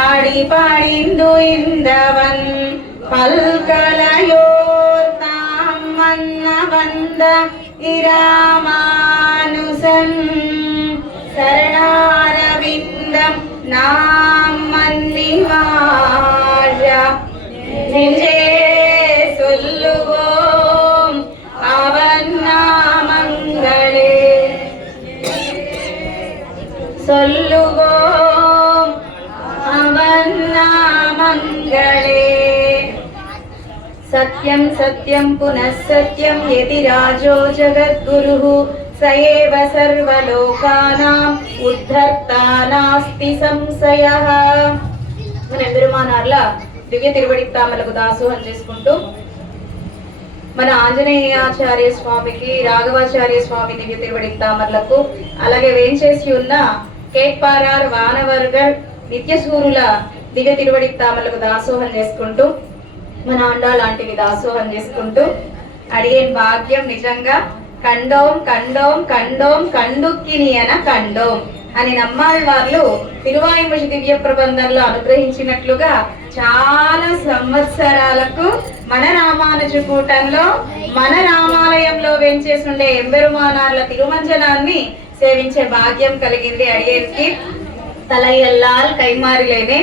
ஆடி பாடிந்து இந்தவன் பல்கலையோர் தாம் மன்ன வந்த இராமானுசன் சரணாரவிந்தம் நாம் மன்னி வாழ நெஞ்சே சொல்லுவோம் அவன் நாமங்களே சொல்லுவோம் அவன் நாமங்களே सत्यं सत्यं पुनः सत्यं यदि राजो जगद्गुरुः स एव सर्वलोकानाम् उद्धर्ता नास्ति संशयः। మన ఎదురుమానార్ల దివ్య తిరువడి తామలకు దాసోహం చేసుకుంటూ మన ఆంజనేయాచార్య స్వామికి రాఘవాచార్య స్వామి దివ్య తిరువడి తామర్లకు అలాగే వేంచేసి ఉన్న కేట్పారార్ వానవర్గర్ నిత్యసూరుల దివ్య తిరువడి తామర్లకు దాసోహం చేసుకుంటూ మన అండా లాంటివి దాసోహం చేసుకుంటూ అడిగేన్ భాగ్యం నిజంగా కండోం కండోం కండోం కండుక్కినియన కండోం అని నమ్మాళ్ళ వాళ్ళు తిరువాయుమషి దివ్య ప్రబంధంలో అనుగ్రహించినట్లుగా చాలా సంవత్సరాలకు మన రామానుజు కూటంలో మన రామాలయంలో వెంచేసుండే ఎంబెరుమానార్ల తిరుమంజనాన్ని సేవించే భాగ్యం కలిగింది అడిగేన్కి తలయల్లాల్ కైమారిలేనే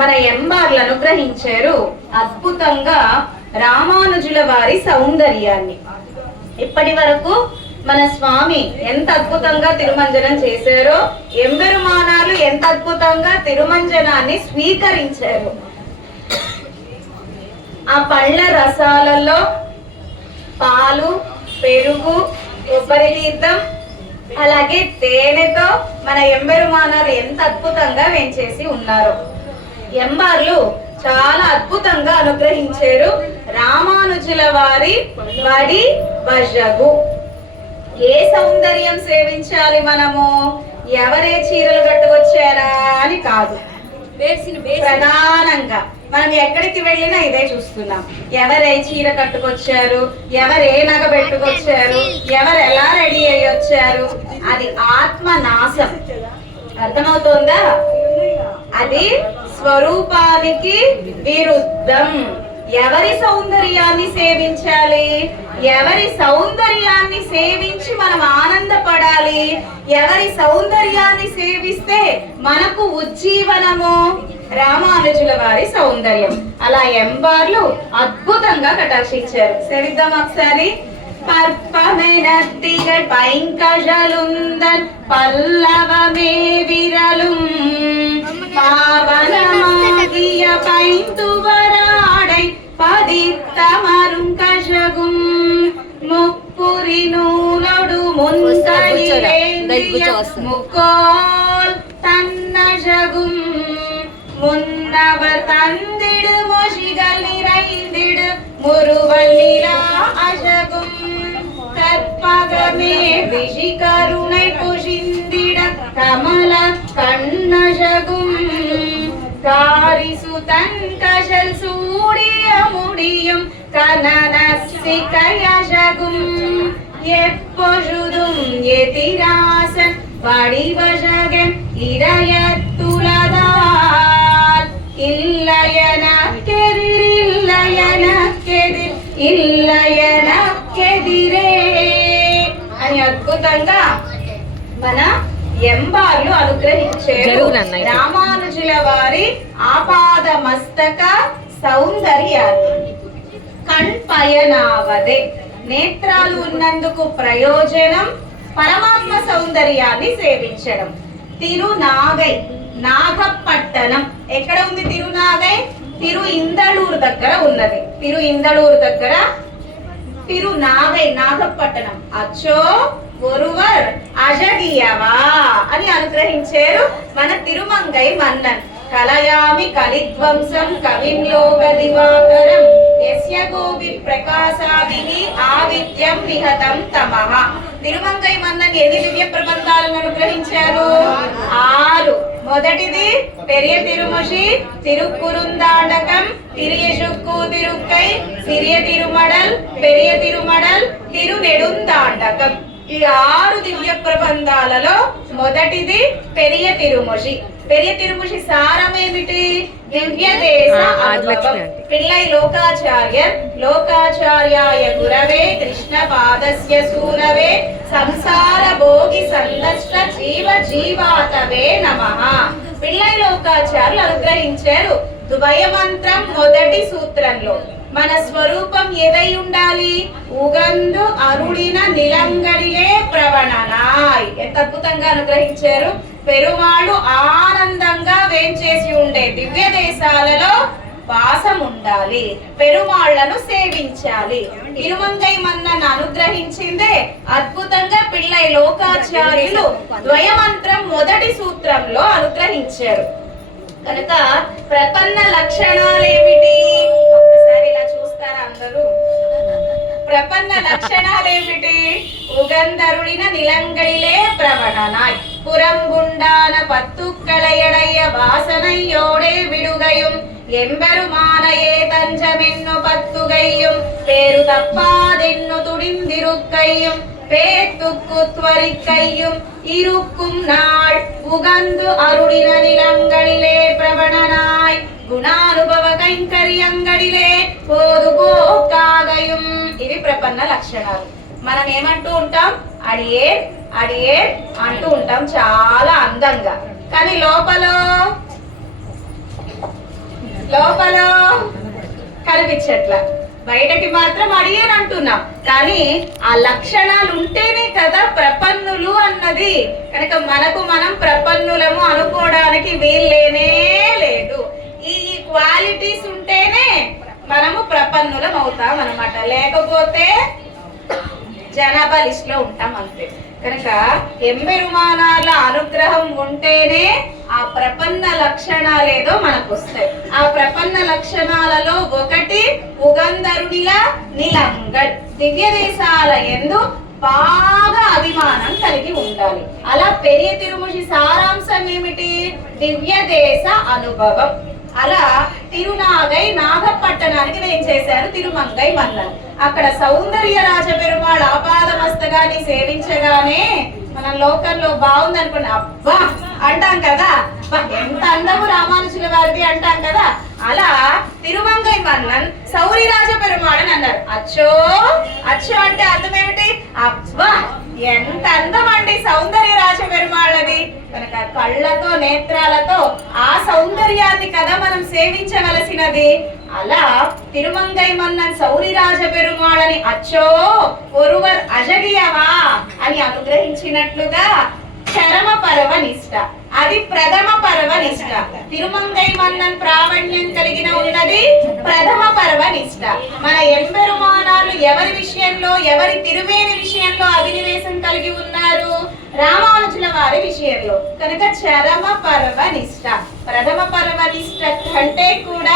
మన ఎంబార్లు అనుగ్రహించారు అద్భుతంగా రామానుజుల వారి సౌందర్యాన్ని. ఇప్పటి వరకు మన స్వామి ఎంత అద్భుతంగా తిరుమంజనం చేశారో ఎంబెరుమానాలు ఎంత అద్భుతంగా తిరుమంజనాన్ని స్వీకరించారు. ఆ పళ్ళ రసాలలో పాలు, పెరుగు, కొబ్బరి తీర్థం అలాగే తేనెతో మన ఎంబెరుమానాలు ఎంత అద్భుతంగా వేంచేసి ఉన్నారు. ఎంబార్లు చాలా అద్భుతంగా అనుగ్రహించారు రామానుజుల వారి వడి వజగు. ఏ సౌందర్యం సేవించాలి మనము, ఎవరే చీరలు కట్టుకొచ్చారా అని కాదు, ప్రధానంగా మనం ఎక్కడికి వెళ్ళినా ఇదే చూస్తున్నాం. ఎవరే చీర కట్టుకొచ్చారు, ఎవరే నగ పెట్టుకొచ్చారు, ఎవరు ఎలా రెడీ అయ్యి వచ్చారు, అది ఆత్మ నాశం. అర్థమవుతోందా? అది స్వరూపానికి విరుద్ధం. ఎవరి సౌందర్యాన్ని సేవించాలి, ఎవరి సౌందర్యాన్ని సేవించి మనం ఆనందపడాలి, ఎవరి సౌందర్యాన్ని సేవిస్తే మనకు ఉజ్జీవనము, రామానుజుల వారి సౌందర్యం. అలా ఎంబార్లు అద్భుతంగా కటాక్షించారు. సేవిద్దాం ఒకసారి. பற்பமெனத்திகள் பைங்கழலுந்தன் பல்லவமே விரலும் பாவனமாகிய பைந்துவராடை பதித்தமரும் கழகும் முப்புரி நூலொடு முன்கணிவேந்திய முக்கோல் தன்னழகும் முன்னவர் தந்திடு மொழிகள் நிறைந்திடு முருவல்லிலா அழகும் கற்பகமே விஷி கருணை பொழிந்திட கமல கண்ணழகும் காரிசுதன் கஷல் சூடிய முடியும் கனனசிகையழகும் எப்பொழுதும் எதிராசன் வடிவழகன் இரையத்துலதால் இல்லயனக்கெதிர் இல்லயனக்கெதிர் ఇల్లయనకెదిరే అని అద్భుతంగా మన ఎంబార్లు అనుగ్రహించారు రామానుజుల వారి ఆపాద మస్తక సౌందర్యాన్ని. కణ్పయనావదే నేత్రాలు ఉన్నందుకు ప్రయోజనం పరమాత్మ సౌందర్యాన్ని సేవించడం. తిరునాగై నాగపట్టణం ఎక్కడ ఉంది? తిరునాగై తిరు ఇందళూరు దగ్గర ఉన్నది. తిరు ఇందళూరు దగ్గర తిరునాగై నాగపట్టణం. అచ్చో ఒరువర్ అజగియవా అని అనుగ్రహించారు మన తిరుమంగై మన్నన్. కలయామి కలిధ్వంసం కవిం లోక దివాకరం యస్య గోపి ప్రకాశాదిని ఆవిద్యం నిహతం తమః. తిరుమంగై మన్నన్ ఎన్ని దివ్య ప్రబంధాలను అనుగ్రహించారు? 6. మొదటిది పెరియ తిరుమషి, తిరుక్కురుందాండకం, తిరియశుక్కు తిరుక్కై, సిరియ తిరుమడల్, పెరియ తిరుమడల్, తిరునెడుందాండకం. ఈ 6 దివ్య ప్రబంధాలలో మొదటిది పెరియ తిరుమొషి. పెరియ తిరుమొషి సారమేమిటి? దివ్య దేశ అనుభవం. పిల్లై లోకాచార్యర్ లోకాచార్యాయ గురవే కృష్ణ పాదస్య సూరవే సంసార భోగి సందష్ట జీవ జీవాతవే నమః. పిల్లై లోకాచార్యులు అనుగ్రహించారు ద్వయమంత్రం మొదటి సూత్రంలో మన స్వరూపం ఏదై ఉండాలి? ఉగందు అరుడిన నిలంగడిలే ప్రవణనాయ్. ఎంత అద్భుతంగా అనుగ్రహించారు. పెరుమాళ్ళు ఆనందంగా వేంచేసి ఉండే దివ్య దేశాలలో వాసం ఉండాలి, పెరుమాళ్లను సేవించాలి. తిరుమంగై మన్నను అనుగ్రహించిందే అద్భుతంగా పిల్లై లోకాచార్యులు ద్వయమంత్రం మొదటి సూత్రంలో అనుగ్రహించారు. కనుక ప్రపన్న లక్షణాలేమిటి? ఒక్కసారి ఇలా చూస్తారా అందరూ? ప్రపన్న లక్షణాలేమిటి? ఉగంధరుడిన నిలంగడిలే ప్రవణనాయ్ புறங்குண்டான பத்துக்களையடைய வாசனையோடே விடுகையும் எம்பெருமானையே தஞ்சமென்னு பத்துகையும் பேரு தப்பாதென்னு துடிந்திருக்கையும் பேத்துக்கு துவரிக்கையும் இருக்கும் நாள் உகந்து அருளின நிலங்களிலே பிரவணனாய் గుణానుభవ కైంకర్యంగడిలే పోదుపోకాగయం. ఇవి ప్రపన్న లక్షణాలు. మనం ఏమంటూ ఉంటాం? అడియే అడియే అంటూ ఉంటాం చాలా అందంగా. కానీ లోపల కనిపించట్లా. బయటకి మాత్రం అడియని అంటున్నాం, కానీ ఆ లక్షణాలు ఉంటేనే కదా ప్రపన్నులు అన్నది. కనుక మనకు మనం ప్రపన్నులము అనుకోవడానికి వీల్లేనే లేదు. ఈ క్వాలిటీస్ ఉంటేనే మనము ప్రపన్నులం అవుతాం అన్నమాట. లేకపోతే జనాభా లిస్ట్ లో ఉంటాం అంతే. కనుక ఎంబెరుమానాల అనుగ్రహం ఉంటేనే ఆ ప్రపన్న లక్షణాలేదో మనకు వస్తాయి. ఆ ప్రపన్న లక్షణాలలో ఒకటి ఉగంధరునిల నిలంగడ్. దివ్య దేశాల యందు బాగా అభిమానం కలిగి ఉండాలి. అలా పెరియ తిరుమొషి సారాంశం ఏమిటి? దివ్య దేశ అనుభవం. అలా తిరునాగై నాగపట్టణానికి ఏం చేశారు? తిరుమంగై మన్నన్. అక్కడ సౌందర్య రాజ పెరుమాళ్ ఆపాదమస్తకాన్ని సేవించగానే మన లోకంలో బాగుంది అనుకోండి, అబ్బా అంటాం కదా, ఎంత అందము రామానుజుల వారిది అంటాం కదా. అలా తిరుమంగై మన్నన్ సౌరి రాజ పెరుమాళ్ అని అన్నారు. అచ్చో అచ్చో అంటే అర్థం ఏమిటి? అబ్బా ఎంత అందం అండి సౌందర్య రాజ పెరుమాళ్ళది. కనుక కళ్ళతో నేత్రాలతో ఆ సౌందర్యాన్ని కదా మనం సేవించవలసినది. అలా తిరుమంగై మన్నన్ సౌరి రాజ పెరుమాళని అచ్చో ఒరువర్ అజగియవా అని అనుగ్రహించినట్లుగా చరమ పరవ నిష్ట, అది ప్రథమ పరవ నిష్ట. తిరుమంగై మన్నన్ ప్రావణ్యం కలిగిన ఉన్నది ప్రథమ పరవ నిష్ట. మన ఎంబెరుమానాలు ఎవరి విషయంలో, ఎవరి తిరుమేని విషయంలో అభినివేశం కలిగి ఉన్నారు? రామానుజుల వారి విషయంలో. కనుక చరమ పరవ నిష్ట, ప్రథమ పరవ నిష్ట కంటే కూడా